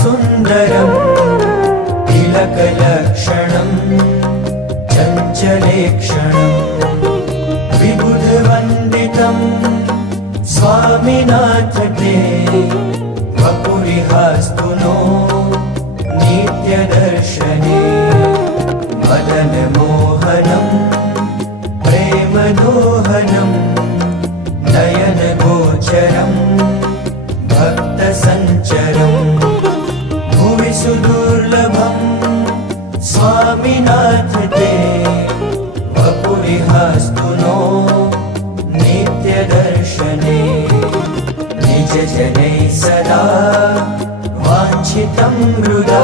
सुन्दरम् तिलकलक्षणम् चञ्चलेक्षणम् विबुधवन्दितम् स्वामिनाथ ते वपुरिहास्तु नो नित्यदर्शने मदनमोहनम् प्रेमदोहनम् नयनगोचरम् भक्तसञ्चरम् भुवि सुदुर्लभम् स्वामिनाथ ते वपुरिहास्तु नो नित्यदर्शने निजजनैः सदा वाञ्छितं हृदा